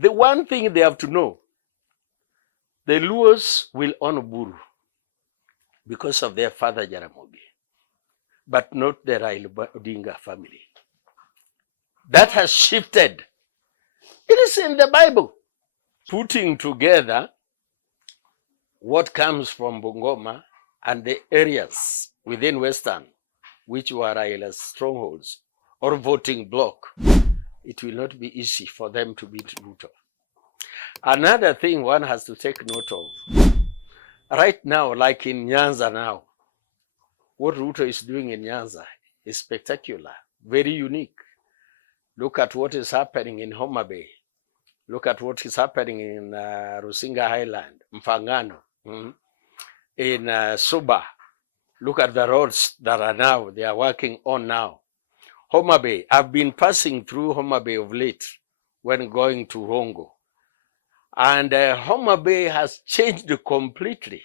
the one thing they have to know, the Luos will honor Oburu because of their father Jaramogi, but not the Raila Odinga family. That has shifted. It is in the Bible. Putting together what comes from Bungoma and the areas within Western, which were Raila's strongholds or voting bloc, it will not be easy for them to beat Ruto. Another thing one has to take note of, right now, like in Nyanza now, what Ruto is doing in Nyanza is spectacular, very unique. Look at what is happening in Homa Bay. Look at what is happening in Rusinga Highland, Mfangano, in Suba. Look at the roads that are now, they are working on now. Homa Bay, I've been passing through Homa Bay of late when going to Rongo. And Homa Bay has changed completely.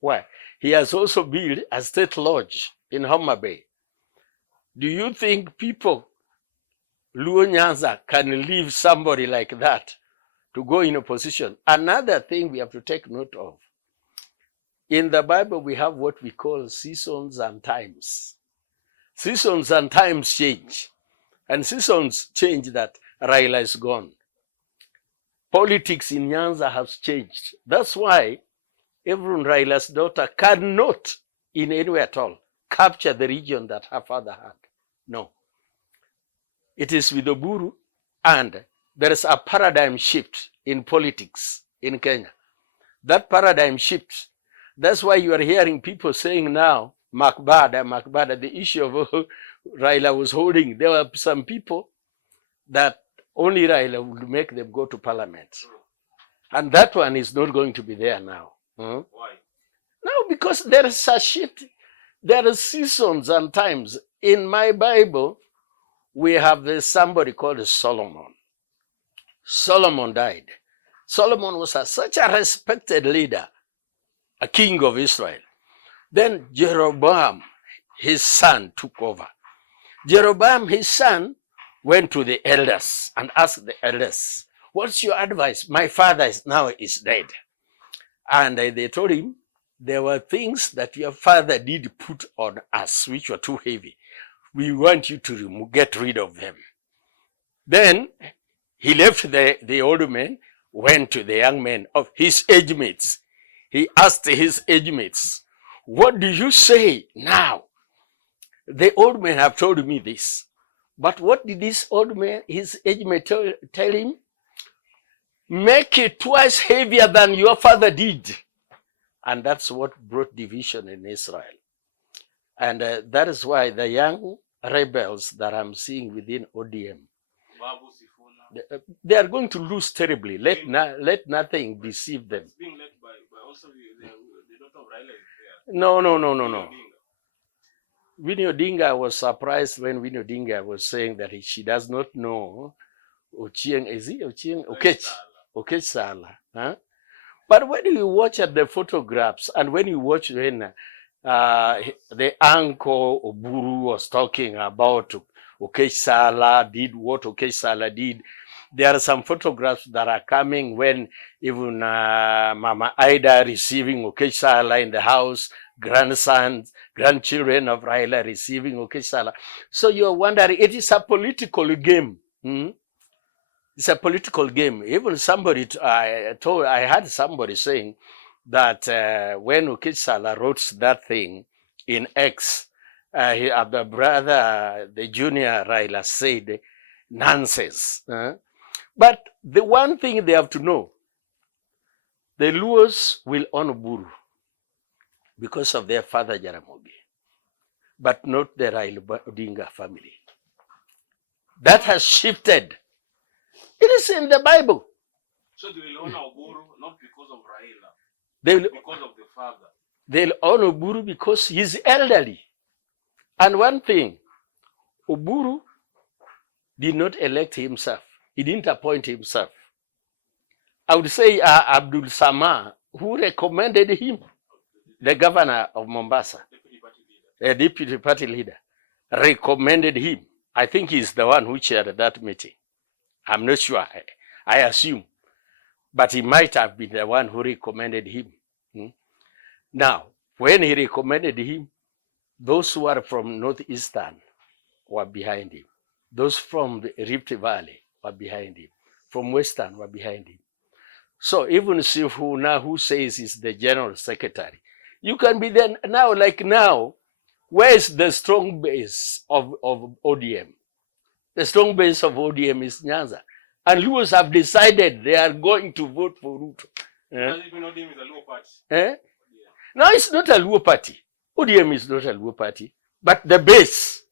Why? He has also built a state lodge in Homa Bay. Do you think people, Luo Nyanza, can leave somebody like that to go in a position? Another thing we have to take note of, in the Bible we have what we call seasons and times. Seasons and times change. And seasons change that Raila is gone. Politics in Nyanza has changed. That's why even Raila's daughter cannot, in any way at all, capture the region that her father had. No. It is with Oburu, and there is a paradigm shift in politics in Kenya. That paradigm shift, that's why you are hearing people saying now, Makbada, the issue of Raila was holding. There were some people that only Raila would make them go to parliament. And that one is not going to be there now. Why? No, because there is a shift. There are seasons and times. In my Bible, we have somebody called Solomon. Solomon died. Solomon was such a respected leader, a king of Israel. Then Jeroboam, his son, took over. Jeroboam, his son, went to the elders and asked the elders, what's your advice? My father is dead. And they told him, there were things that your father did put on us, which were too heavy. We want you to get rid of them. Then he left the old man, went to the young men of his age mates. He asked his age mates, what do you say now? The old men have told me this. But what did this old man, his age mate, tell him? Make it twice heavier than your father did. And that's what brought division in Israel. And that is why the young rebels that I'm seeing within ODM, they are going to lose terribly. Let nothing deceive them. It's being led by also the daughter of Raila is there. No. Winnie Odinga was surprised when Winnie Odinga was saying that she does not know Ochieng, is he Ochieng? Okech Sala. Huh? But when you watch at the photographs and when you watch when the uncle Oburu was talking about Okech Sala did what Okech Sala did, there are some photographs that are coming when even Mama Ida receiving Okech Sala in the house, grandchildren of Raila receiving Okech Sala. So you're wondering, it is a political game. It's a political game. Even somebody, I had somebody saying that when Okech Sala wrote that thing in X, the brother, the junior Raila said, nonsense. But the one thing they have to know, the Luos will honor Oburu because of their father Jaramogi, but not the Raila Odinga family. That has shifted. It is in the Bible. So they will honor Oburu not because of Raila, but because of the father. They'll honor Oburu because he's elderly. And one thing, Oburu did not elect himself. He didn't appoint himself. I would say Abdul Samad, who recommended him, the governor of Mombasa, the deputy party leader, recommended him. I think he's the one who chaired that meeting. I'm not sure. I assume. But he might have been the one who recommended him. Now, when he recommended him, those who are from Northeastern were behind him. Those from the Rift Valley were behind him. From Western were behind him. So even Sifuna, who says he's the general secretary, you can be then now, like now, where is the strong base of ODM? The strong base of ODM is Nyanza. And Luos have decided they are going to vote for Ruto. Even ODM is a Luo party. Yeah. No, it's not a Luo party. ODM is not a Luo party. But the base,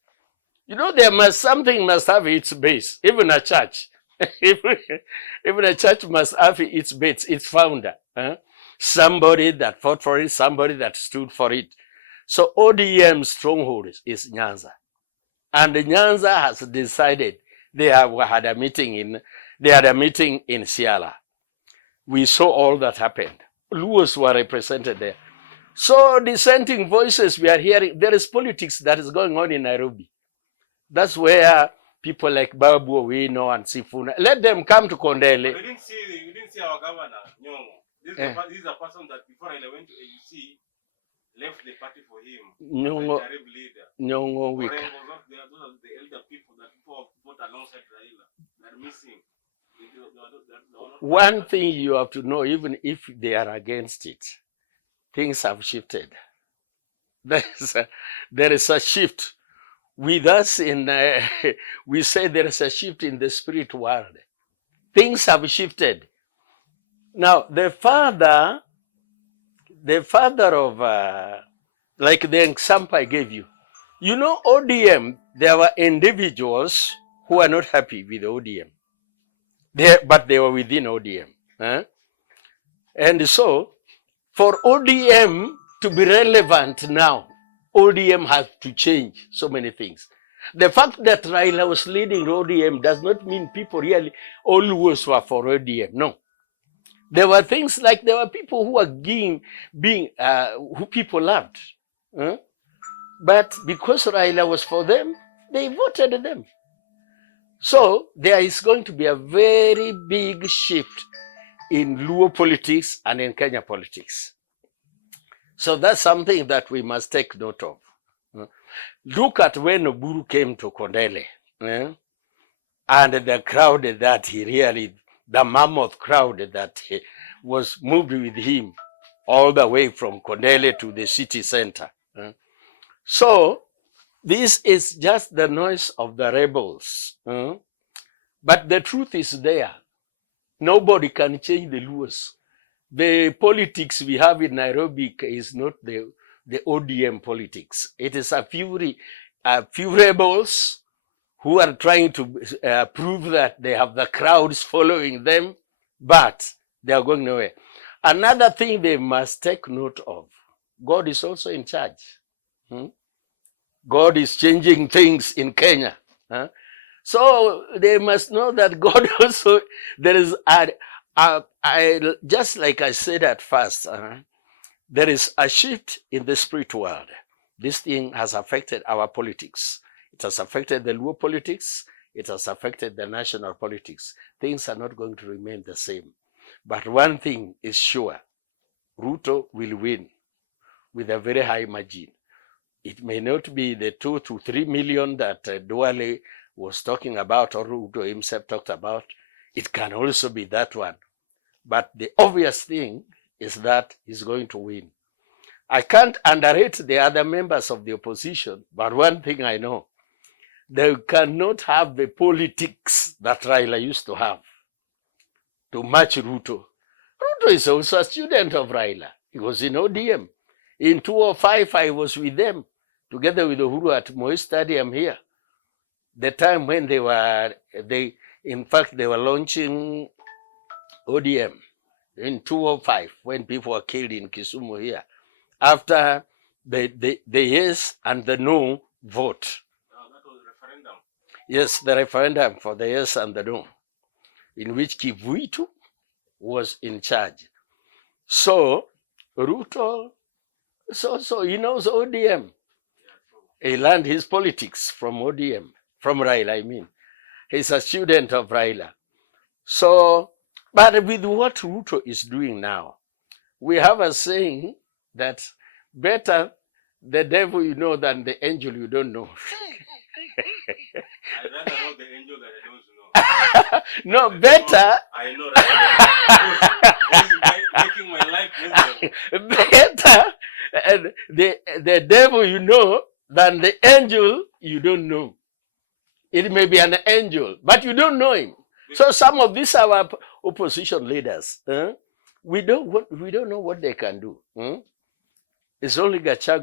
you know, something must have its base. Even a church. Even a church must have its base, its founder. Somebody that fought for it, somebody that stood for it. So ODM's stronghold is Nyanza. And Nyanza has decided they had a meeting in Siala. We saw all that happened. Luos were represented there. So dissenting voices we are hearing, there is politics that is going on in Nairobi. That's where people like Babu Owino and Sifuna, let them come to Kondele. We didn't see our governor, Nyongo. This is a person that before I went to AUC, left the party for him. Nyongo, Nyongo, those are the elder people that fought alongside Raila. They're missing. One thing you have to know, even if they are against it, things have shifted. There is a shift. With us we say there is a shift in the spirit world. Things have shifted. Now, the father of, like the example I gave you, you know, ODM, there were individuals who are not happy with ODM. But they were within ODM. And so, for ODM to be relevant now, ODM has to change so many things. The fact that Raila was leading ODM does not mean people really always were for ODM. No. There were things like there were people who were who people loved. But because Raila was for them, they voted them. So there is going to be a very big shift in Luo politics and in Kenya politics. So that's something that we must take note of. Look at when Oburu came to Kondele, and the crowd that the mammoth crowd that was moved with him all the way from Kondele to the city center. So this is just the noise of the rebels. But the truth is there. Nobody can change the Luos. The politics we have in Nairobi is not the ODM politics. It is a few rebels who are trying to prove that they have the crowds following them, but they are going nowhere. Another thing they must take note of, God is also in charge. God is changing things in Kenya. So they must know that God also, there is just like I said at first, there is a shift in the spirit world. This thing has affected our politics. It has affected the Luo politics. It has affected the national politics. Things are not going to remain the same. But one thing is sure, Ruto will win with a very high margin. It may not be the 2 to 3 million that Duale was talking about, or Ruto himself talked about. It can also be that one. But the obvious thing is that he's going to win. I can't underrate the other members of the opposition, but one thing I know, they cannot have the politics that Raila used to have to match Ruto. Ruto is also a student of Raila. He was in ODM. In 2005, I was with them, together with Oburu at Moi Stadium here. The time when they were launching ODM in 2005, when people were killed in Kisumu here, after the yes and the no vote. That was referendum. Yes, the referendum for the yes and the no, in which Kivuitu was in charge. So Ruto, so he knows ODM. He learned his politics from ODM, from Raila, I mean. He's a student of Raila. So, but with what Ruto is doing now, we have a saying that better the devil you know than the angel you don't know. I'd rather know the angel that I don't know. No, better. I know that. Making my life miserable. Better the devil you know than the angel you don't know. It may be an angel, but you don't know him. So some of these are our opposition leaders. We don't know what they can do. It's only Gachagua